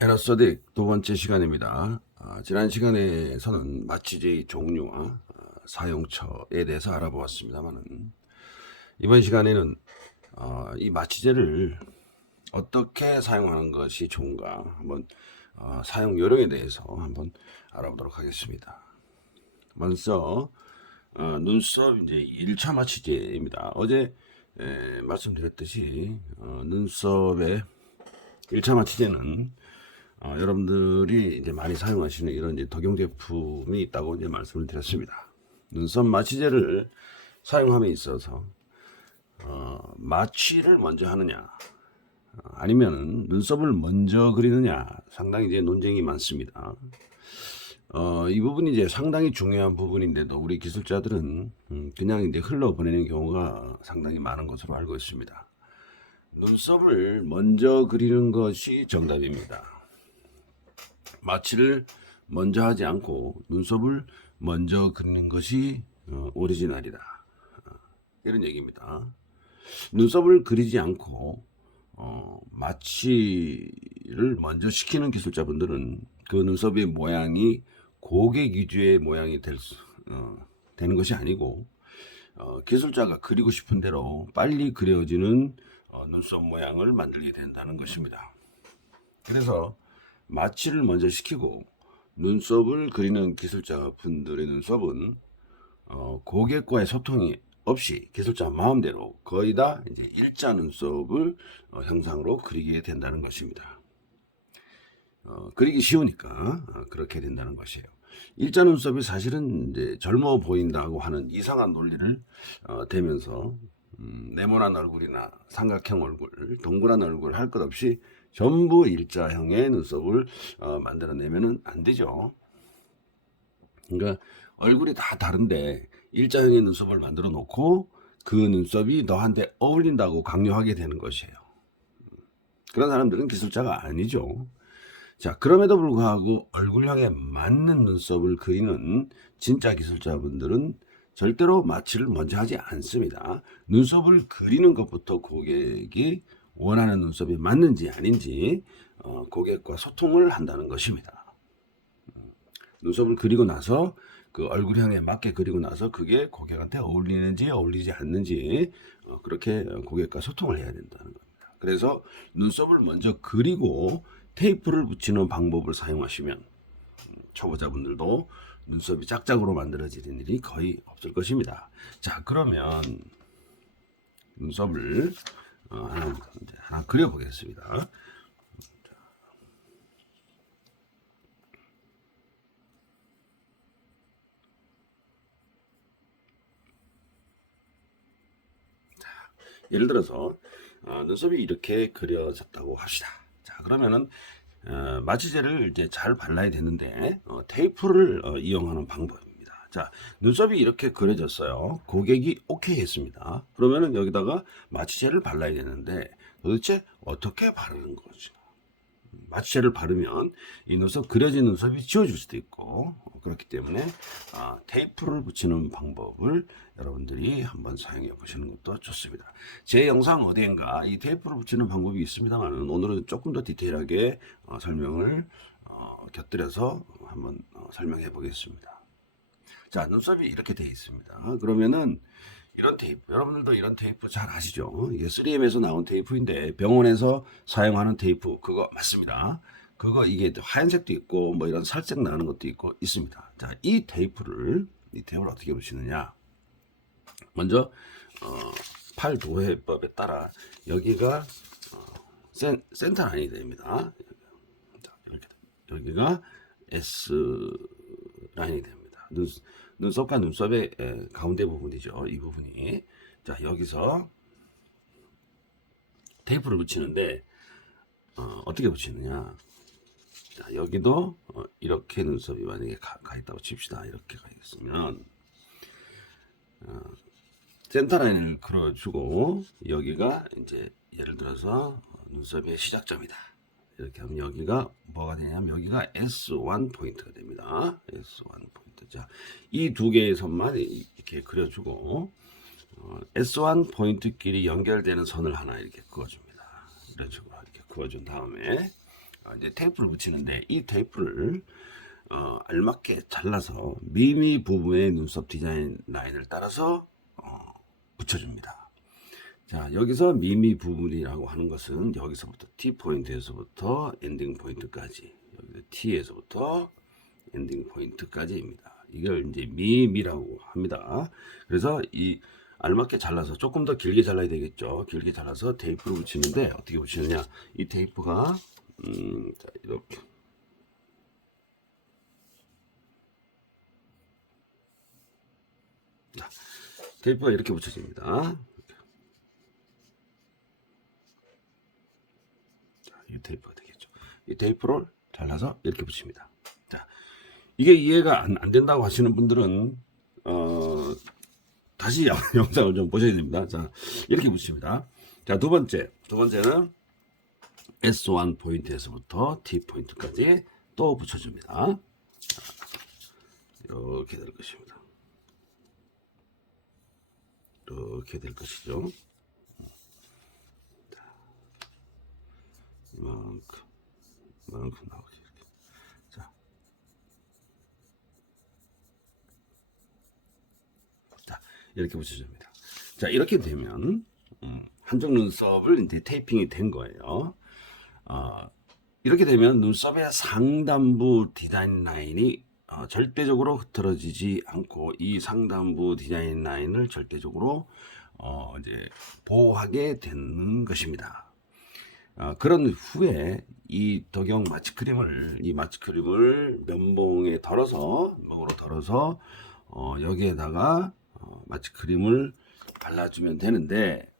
에너스터딕 두 번째 시간입니다. 지난 시간에서는 마취제의 종류와 사용처에 대해서 알아보았습니다만은 이번 시간에는 이 마취제를 어떻게 사용하는 것이 좋은가 한번 사용 요령에 대해서 한번 알아보도록 하겠습니다. 먼저 눈썹 이제 1차 마취제입니다. 어제 말씀드렸듯이 눈썹의 1차 마취제는 여러분들이 이제 많이 사용하시는 이런 이제 덕용 제품이 있다고 이제 말씀을 드렸습니다. 눈썹 마취제를 사용함에 있어서 마취를 먼저 하느냐 아니면 눈썹을 먼저 그리느냐 상당히 이제 논쟁이 많습니다. 이 부분이 이제 상당히 중요한 부분인데도 우리 기술자들은 그냥 이제 흘러보내는 경우가 상당히 많은 것으로 알고 있습니다. 눈썹을 먼저 그리는 것이 정답입니다. 마취를 먼저 하지 않고 눈썹을 먼저 그리는 것이 오리지널이다. 이런 얘기입니다. 눈썹을 그리지 않고 마취를 먼저 시키는 기술자분들은 그 눈썹의 모양이 고객 위주의 모양이 되는 것이 아니고 기술자가 그리고 싶은 대로 빨리 그려지는 눈썹 모양을 만들게 된다는 것입니다. 그래서 마취를 먼저 시키고 눈썹을 그리는 기술자 분들의 눈썹은 고객과의 소통이 없이 기술자 마음대로 거의 다 이제 일자 눈썹을 형상으로 그리게 된다는 것입니다. 그리기 쉬우니까 그렇게 된다는 것이에요. 일자 눈썹이 사실은 이제 젊어 보인다고 하는 이상한 논리를 대면서 네모난 얼굴이나 삼각형 얼굴, 동그란 얼굴 할 것 없이 전부 일자형의 눈썹을 만들어내면은 안 되죠. 그러니까 얼굴이 다 다른데 일자형의 눈썹을 만들어 놓고 그 눈썹이 너한테 어울린다고 강요하게 되는 것이에요. 그런 사람들은 기술자가 아니죠. 자, 그럼에도 불구하고 얼굴형에 맞는 눈썹을 그리는 진짜 기술자분들은 절대로 마취를 먼저 하지 않습니다. 눈썹을 그리는 것부터 고객이 원하는 눈썹이 맞는지 아닌지 고객과 소통을 한다는 것입니다. 눈썹을 그리고 나서 그 얼굴형에 맞게 그리고 나서 그게 고객한테 어울리는지 어울리지 않는지 그렇게 고객과 소통을 해야 된다는 겁니다. 그래서 눈썹을 먼저 그리고 테이프를 붙이는 방법을 사용하시면 초보자분들도 눈썹이 짝짝으로 만들어지는 일이 거의 없을 것입니다. 자, 그러면 눈썹을 하나 그려보겠습니다. 예를 들어서 눈썹이 이렇게 그려졌다고 합시다. 자, 그러면은 마취제를 이제 잘 발라야 되는데 테이프를 이용하는 방법입니다. 자, 눈썹이 이렇게 그려졌어요. 고객이 오케이 했습니다. 그러면은 여기다가 마취제를 발라야 되는데 도대체 어떻게 바르는 거죠? 마취제를 바르면 이 눈썹 그려진 눈썹이 지워질 수도 있고 그렇기 때문에 테이프를 붙이는 방법을 여러분들이 한번 사용해 보시는 것도 좋습니다. 제 영상 어디엔가 이 테이프를 붙이는 방법이 있습니다만 오늘은 조금 더 디테일하게 설명을 곁들여서 한번 설명해 보겠습니다. 자, 눈썹이 이렇게 되어 있습니다. 그러면은 이런 테이프, 여러분들도 이런 테이프 잘 아시죠? 이게 3M에서 나온 테이프인데 병원에서 사용하는 테이프 그거 맞습니다. 그거 이게 하얀색도 있고 뭐 이런 살색 나는 것도 있고 있습니다. 자, 이 테이프를 어떻게 붙이느냐? 먼저 팔 도해법에 따라 여기가 센터 라인이 됩니다. 자, 이렇게 여기가 S 라인이 됩니다. 눈썹과 눈썹의 가운데 부분이죠. 이 부분이. 자, 여기서 테이프를 붙이는데 어떻게 붙이느냐? 자, 여기도 이렇게 눈썹이 만약에 가 있다고 칩시다. 이렇게 가 있으면 센터 라인을 그려주고 여기가 이제 예를 들어서 눈썹의 시작점이다. 이렇게 하면 여기가 뭐가 되냐면 여기가 S1 포인트가 됩니다. S1 포인트. 자, 이 두 개의 선만 이렇게 그려주고 S1 포인트끼리 연결되는 선을 하나 이렇게 그어줍니다. 이런 식으로 이렇게 그어준 다음에 이제 테이프를 붙이는데 이 테이프를 알맞게 잘라서 미미 부분의 눈썹 디자인 라인을 따라서 붙여줍니다. 자, 여기서 미미 부분이라고 하는 것은 여기서부터 T 포인트에서부터 엔딩 포인트까지, 여기 T에서부터 엔딩 포인트까지입니다. 이걸 이제 미미라고 합니다. 그래서 이 알맞게 잘라서 조금 더 길게 잘라야 되겠죠. 길게 잘라서 테이프를 붙이는데 어떻게 붙이느냐? 이 테이프가 자, 이렇게 자, 테이프가 이렇게 붙여집니다. 자, 이 테이프가 되겠죠. 이 테이프를 잘라서 이렇게 붙입니다. 자, 이게 이해가 안 된다고 하시는 분들은 다시 영상을 좀 보셔야 됩니다. 자, 이렇게 붙입니다. 자, 두 번째는 S1 포인트에서부터 T 포인트까지 또 붙여줍니다. 자, 이렇게 될 것입니다. 이렇게 될 것이죠. 이만큼 나오게 이렇게. 자, 이렇게 붙여줍니다. 자, 이렇게 되면 한쪽 눈썹을 이제 테이핑이 된 거예요. 이렇게 되면 눈썹의 상단부 디자인 라인이 절대적으로 흐트러지지 않고 이 상단부 디자인 라인을 절대적으로 이제 보호하게 되는 것입니다. 그런 후에 이 덕용 마취크림을 면봉에 덜어서 여기에다가 마취크림을 발라주면 되는데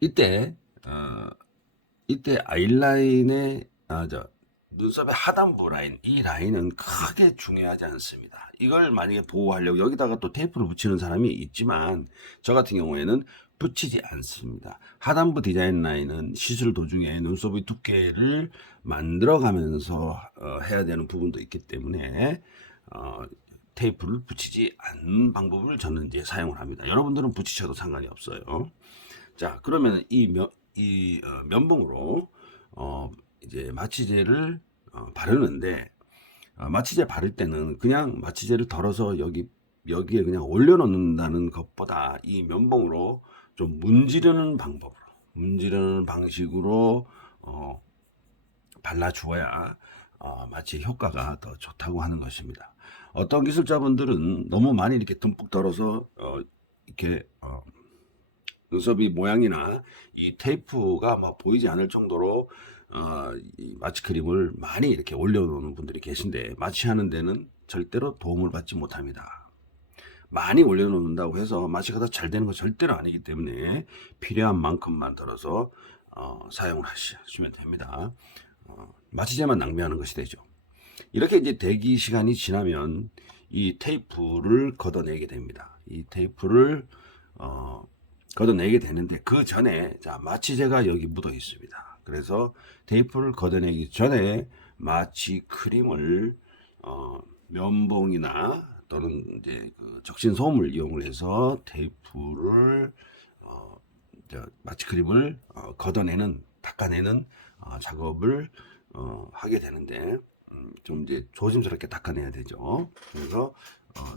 이때 아이라인의 눈썹의 하단부 라인, 이 라인은 크게 중요하지 않습니다. 이걸 만약에 보호하려고 여기다가 또 테이프를 붙이는 사람이 있지만 저 같은 경우에는 붙이지 않습니다. 하단부 디자인 라인은 시술 도중에 눈썹의 두께를 만들어가면서 해야 되는 부분도 있기 때문에 테이프를 붙이지 않는 방법을 저는 이제 사용을 합니다. 여러분들은 붙이셔도 상관이 없어요. 자, 그러면 이 면봉으로 이제 마취제를 바르는데 마취제 바를 때는 그냥 마취제를 덜어서 여기에 그냥 올려놓는다는 것보다 이 면봉으로 좀 문지르는 방식으로 발라주어야 마취 효과가 더 좋다고 하는 것입니다. 어떤 기술자분들은 너무 많이 이렇게 듬뿍 덜어서 이렇게 눈썹이 모양이나 이 테이프가 막 보이지 않을 정도로 이 마취크림을 많이 이렇게 올려놓는 분들이 계신데 마취하는 데는 절대로 도움을 받지 못합니다. 많이 올려놓는다고 해서 마취가 더 잘 되는 건 절대로 아니기 때문에 필요한 만큼만 덜어서 사용을 하시면 됩니다. 마취제만 낭비하는 것이 되죠. 이렇게 이제 대기 시간이 지나면 이 테이프를 걷어내게 됩니다. 이 테이프를 걷어내게 되는데 그 전에 마취제가 여기 묻어 있습니다. 그래서 테이프를 걷어내기 전에 마취 크림을 면봉이나 또는 이제 그 적신 솜을 이용을 해서 테이프를 마취 크림을 닦아내는 작업을 하게 되는데 좀 이제 조심스럽게 닦아내야 되죠. 그래서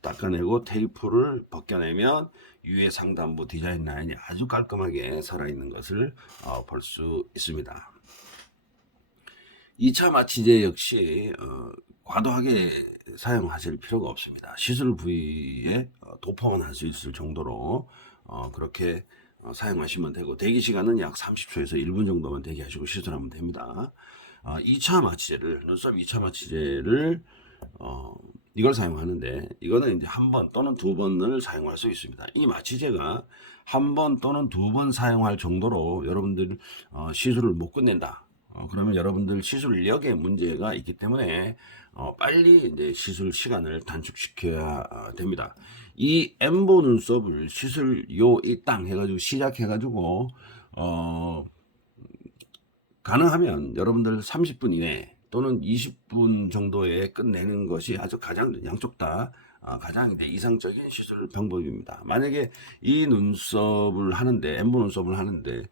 닦아내고 테이프를 벗겨내면 위에 상단부 디자인 라인이 아주 깔끔하게 살아있는 것을 볼 수 있습니다. 2차 마취제 역시 과도하게 사용하실 필요가 없습니다. 시술 부위에 도포만 할 수 있을 정도로 그렇게 사용하시면 되고 대기 시간은 약 30초에서 1분 정도만 대기하시고 시술하면 됩니다. 2차 마취제를 눈썹 2차 마취제를 이걸 사용하는데 이거는 이제 한 번 또는 두 번을 사용할 수 있습니다. 이 마취제가 한 번 또는 두 번 사용할 정도로 여러분들 시술을 못 끝낸다. 그러면 여러분들 시술력에 문제가 있기 때문에 빨리 이제 시술 시간을 단축시켜야 됩니다. 이 엠보 눈썹을 시술요 딱 해가지고 시작해가지고 가능하면 여러분들 30분 이내 또는 20분 정도에 끝내는 것이 아주 양쪽 다 가장 이제 이상적인 시술 방법입니다. 만약에 이 눈썹을 하는데 엠보 눈썹을 하는데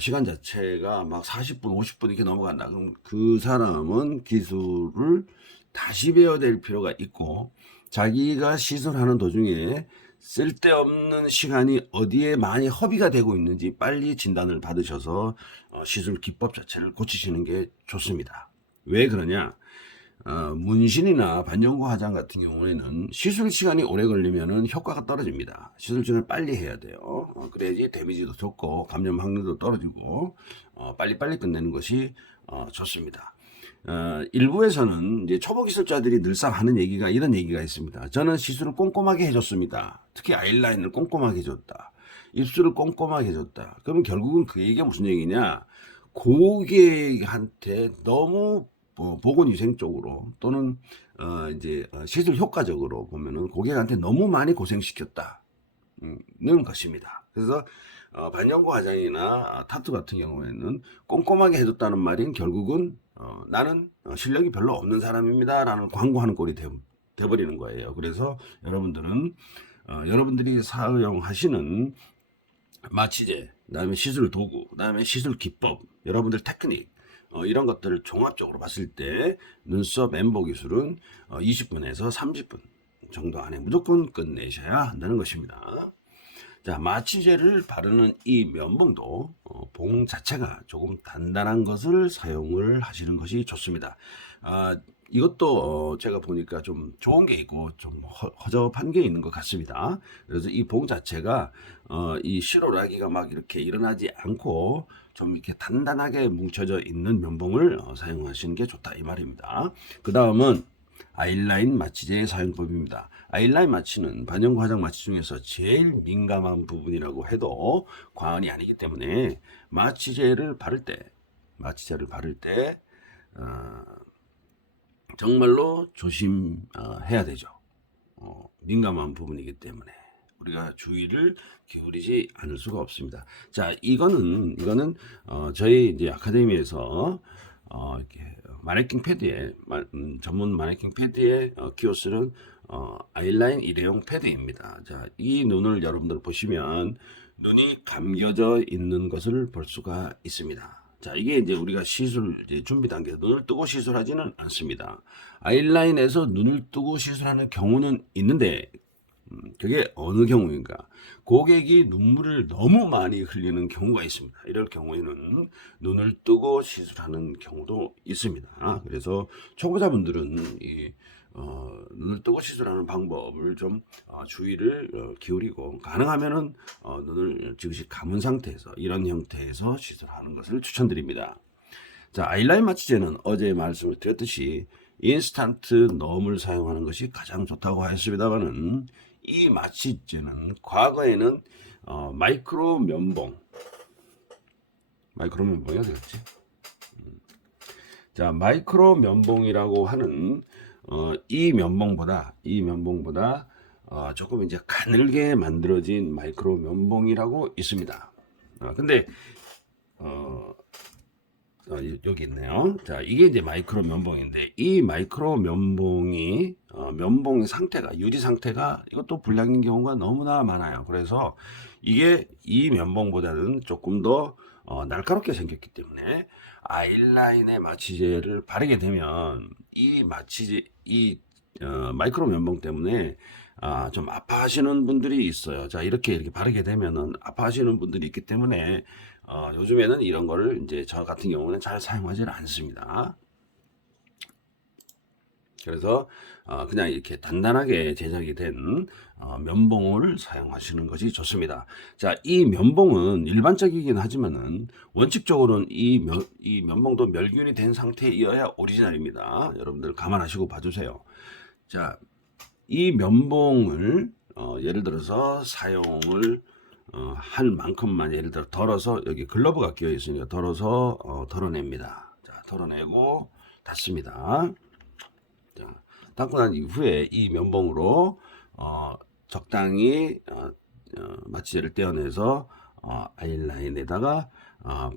시간 자체가 막 40분, 50분 이렇게 넘어간다. 그럼 그 사람은 기술을 다시 배워야 될 필요가 있고, 자기가 시술하는 도중에 쓸데없는 시간이 어디에 많이 허비가 되고 있는지 빨리 진단을 받으셔서 시술 기법 자체를 고치시는 게 좋습니다. 왜 그러냐? 문신이나 반영구 화장 같은 경우에는 시술 시간이 오래 걸리면은 효과가 떨어집니다. 시술 시간을 빨리 해야 돼요. 그래야지 데미지도 적고 감염 확률도 떨어지고 빨리빨리 끝내는 것이 좋습니다. 일부에서는 이제 초보 기술자들이 늘상 하는 얘기가 이런 얘기가 있습니다. 저는 시술을 꼼꼼하게 해줬습니다. 특히 아이라인을 꼼꼼하게 해줬다. 입술을 꼼꼼하게 해줬다. 그러면 결국은 그 얘기가 무슨 얘기냐? 고객한테 너무 보건위생적으로 또는 시술 효과적으로 보면은 고객한테 너무 많이 고생시켰다는 것입니다. 그래서 반영구 화장이나 타투 같은 경우에는 꼼꼼하게 해줬다는 말인 결국은 나는 실력이 별로 없는 사람입니다 라는 광고하는 꼴이 돼버리는 거예요. 그래서 여러분들은 여러분들이 사용하시는 마취제, 그다음에 시술 도구, 그다음에 시술 기법, 여러분들 테크닉 이런 것들을 종합적으로 봤을 때 눈썹 엠보 기술은 20분에서 30분 정도 안에 무조건 끝내셔야 한다는 것입니다. 자, 마취제를 바르는 이 면봉도 봉 자체가 조금 단단한 것을 사용을 하시는 것이 좋습니다. 이것도 제가 보니까 좀 좋은 게 있고 좀 허접한 게 있는 것 같습니다. 그래서 이 봉 자체가 이 실오라기가 막 이렇게 일어나지 않고 좀 이렇게 단단하게 뭉쳐져 있는 면봉을 사용하시는 게 좋다 이 말입니다. 그 다음은 아이라인 마취제의 사용법입니다. 아이라인 마취는 반영구 화장 마취 중에서 제일 민감한 부분이라고 해도 과언이 아니기 때문에 마취제를 바를 때 정말로 조심해야 되죠. 민감한 부분이기 때문에 우리가 주의를 기울이지 않을 수가 없습니다. 자, 이거는 저희 이제 아카데미에서 이렇게 마네킹 패드에 전문 마네킹 패드에 키워쓰는 아이라인 일회용 패드입니다. 자, 이 눈을 여러분들 보시면 눈이 감겨져 있는 것을 볼 수가 있습니다. 자, 이게 이제 우리가 시술 준비 단계에서 눈을 뜨고 시술하지는 않습니다. 아이라인에서 눈을 뜨고 시술하는 경우는 있는데 그게 어느 경우인가? 고객이 눈물을 너무 많이 흘리는 경우가 있습니다. 이럴 경우에는 눈을 뜨고 시술하는 경우도 있습니다. 그래서 초보자분들은 눈을 뜨고 시술하는 방법을 좀 주의를 기울이고 가능하면은 눈을 즉시 감은 상태에서 이런 형태에서 시술하는 것을 추천드립니다. 자, 아이라인 마취제는 어제 말씀을 드렸듯이 인스턴트 놈을 사용하는 것이 가장 좋다고 하였습니다만은 이 마취제는 과거에는 마이크로 면봉이가 되겠지. 자, 마이크로 면봉이라고 하는 이 면봉보다 조금 이제 가늘게 만들어진 마이크로 면봉이라고 있습니다. 근데 여기 있네요. 자, 이게 이제 마이크로 면봉인데 이 마이크로 면봉이 면봉 상태가 유지 상태가 이것도 불량인 경우가 너무나 많아요. 그래서 이게 이 면봉보다는 조금 더 날카롭게 생겼기 때문에 아이라인에 마취제를 바르게 되면 이 마취제 마이크로 면봉 때문에 좀 아파하시는 분들이 있어요. 자, 이렇게 바르게 되면은 아파하시는 분들이 있기 때문에 요즘에는 이런 거를 이제 저 같은 경우는 잘 사용하지 않습니다. 그래서 그냥 이렇게 단단하게 제작이 된 면봉을 사용하시는 것이 좋습니다. 자, 이 면봉은 일반적이긴 하지만은 원칙적으로는 이 면봉도 멸균이 된 상태이어야 오리지널입니다. 여러분들 감안하시고 봐주세요. 자, 이 면봉을 예를 들어서 사용을 할 만큼만 예를 들어 덜어서 여기 글러브가 끼어 있으니까 덜어서 덜어냅니다. 자, 덜어내고 닫습니다. 자, 닫고 난 이후에 이 면봉으로 적당히 마취제를 떼어내서 아이라인에다가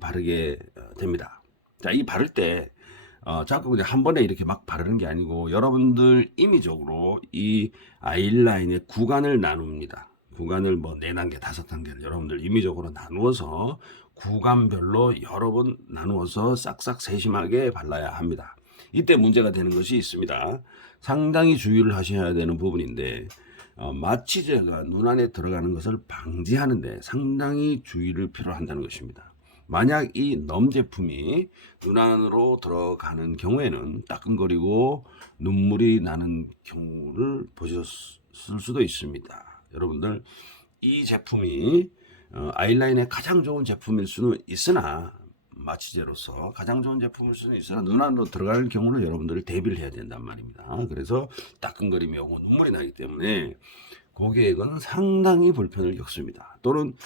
바르게 됩니다. 자, 이 바를 때 자꾸 그냥 한 번에 이렇게 막 바르는 게 아니고 여러분들 임의적으로 이 아이라인의 구간을 나눕니다. 구간을 뭐 4단계, 5단계를 여러분들 임의적으로 나누어서 구간별로 여러 번 나누어서 싹싹 세심하게 발라야 합니다. 이때 문제가 되는 것이 있습니다. 상당히 주의를 하셔야 되는 부분인데 마취제가 눈 안에 들어가는 것을 방지하는데 상당히 주의를 필요한다는 것입니다. 만약 이 넘 제품이 눈 안으로 들어가는 경우에는 따끔거리고 눈물이 나는 경우를 보셨을 수도 있습니다. 여러분들 이 제품이 아이라인에 가장 좋은 제품일 수는 있으나 마취제로서 가장 좋은 제품일 수는 있으나 눈 안으로 들어갈 경우는 여러분들이 대비를 해야 된단 말입니다. 그래서 따끔거림이 오고 눈물이 나기 때문에 고객은 상당히 불편을 겪습니다. 또는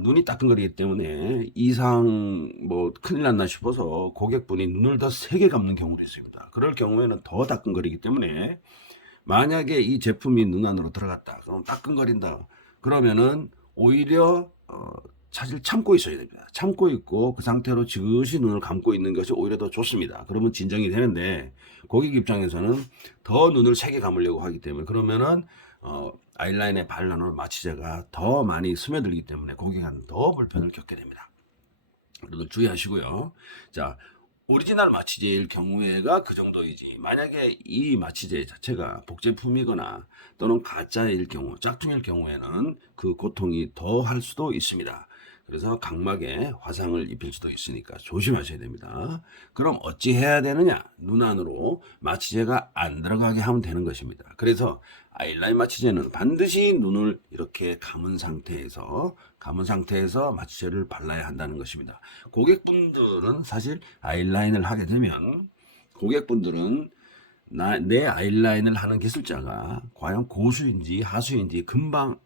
눈이 따끔거리기 때문에 이상 뭐 큰일 났나 싶어서 고객분이 눈을 더 세게 감는 경우도 있습니다. 그럴 경우에는 더 따끔거리기 때문에 만약에 이 제품이 눈 안으로 들어갔다, 그럼 따끔거린다, 그러면은 오히려 사실 참고 있어야 됩니다. 참고 있고 그 상태로 지그시 눈을 감고 있는 것이 오히려 더 좋습니다. 그러면 진정이 되는데 고객 입장에서는 더 눈을 세게 감으려고 하기 때문에 그러면은 아이라인에 발라놓은 마취제가 더 많이 스며들기 때문에 고객은 더 불편을 겪게 됩니다. 여러분 주의하시고요. 자, 오리지널 마취제일 경우에가 그 정도이지, 만약에 이 마취제 자체가 복제품이거나 또는 가짜일 경우, 짝퉁일 경우에는 그 고통이 더 할 수도 있습니다. 그래서 각막에 화상을 입힐 수도 있으니까 조심하셔야 됩니다. 그럼 어찌 해야 되느냐? 눈 안으로 마취제가 안 들어가게 하면 되는 것입니다. 그래서 아이라인 마취제는 반드시 눈을 이렇게 감은 상태에서 마취제를 발라야 한다는 것입니다. 고객분들은 사실 아이라인을 하게 되면 고객분들은 내 아이라인을 하는 기술자가 과연 고수인지 하수인지 금방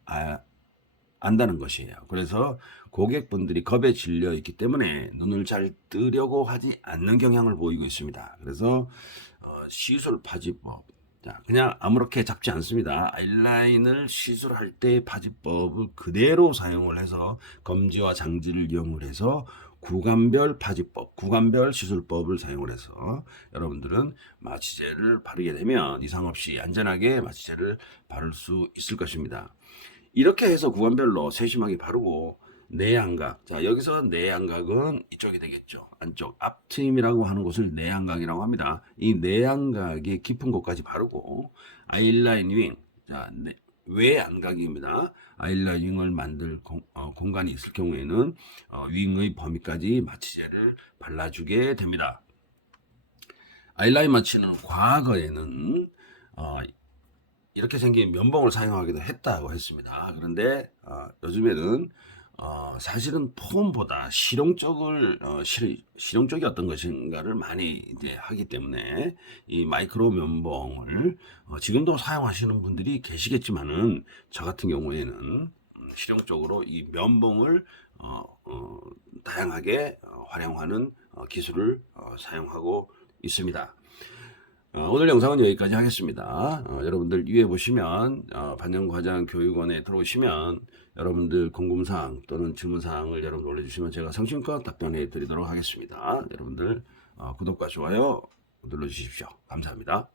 안다는 것이에요. 그래서 고객분들이 겁에 질려 있기 때문에 눈을 잘 뜨려고 하지 않는 경향을 보이고 있습니다. 그래서 시술 파지법, 그냥 아무렇게 잡지 않습니다. 아이라인을 시술할 때 파지법을 그대로 사용을 해서 검지와 장지를 이용을 해서 구간별 파지법, 구간별 시술법을 사용을 해서 여러분들은 마취제를 바르게 되면 이상 없이 안전하게 마취제를 바를 수 있을 것입니다. 이렇게 해서 구간별로 세심하게 바르고 내양각, 자 여기서 내양각은 이쪽이 되겠죠. 안쪽 앞트임이라고 하는 곳을 내양각이라고 합니다. 이 내양각의 깊은 곳까지 바르고 아이라인 윙, 자 외양각입니다. 아이라인 윙을 만들 공간이 있을 경우에는 윙의 범위까지 마취제를 발라주게 됩니다. 아이라인 마취는 과거에는 이렇게 생긴 면봉을 사용하기도 했다고 했습니다. 그런데 요즘에는 사실은 폼보다 실용적이 어떤 것인가를 많이 이제 하기 때문에 이 마이크로 면봉을 지금도 사용하시는 분들이 계시겠지만은 저 같은 경우에는 실용적으로 이 면봉을 다양하게 활용하는 기술을 사용하고 있습니다. 오늘 영상은 여기까지 하겠습니다. 여러분들 위에 보시면 반영과장교육원에 들어오시면 여러분들 궁금사항 또는 질문사항을 여러분 올려주시면 제가 성심껏 답변해 드리도록 하겠습니다. 여러분들 구독과 좋아요 눌러주십시오. 감사합니다.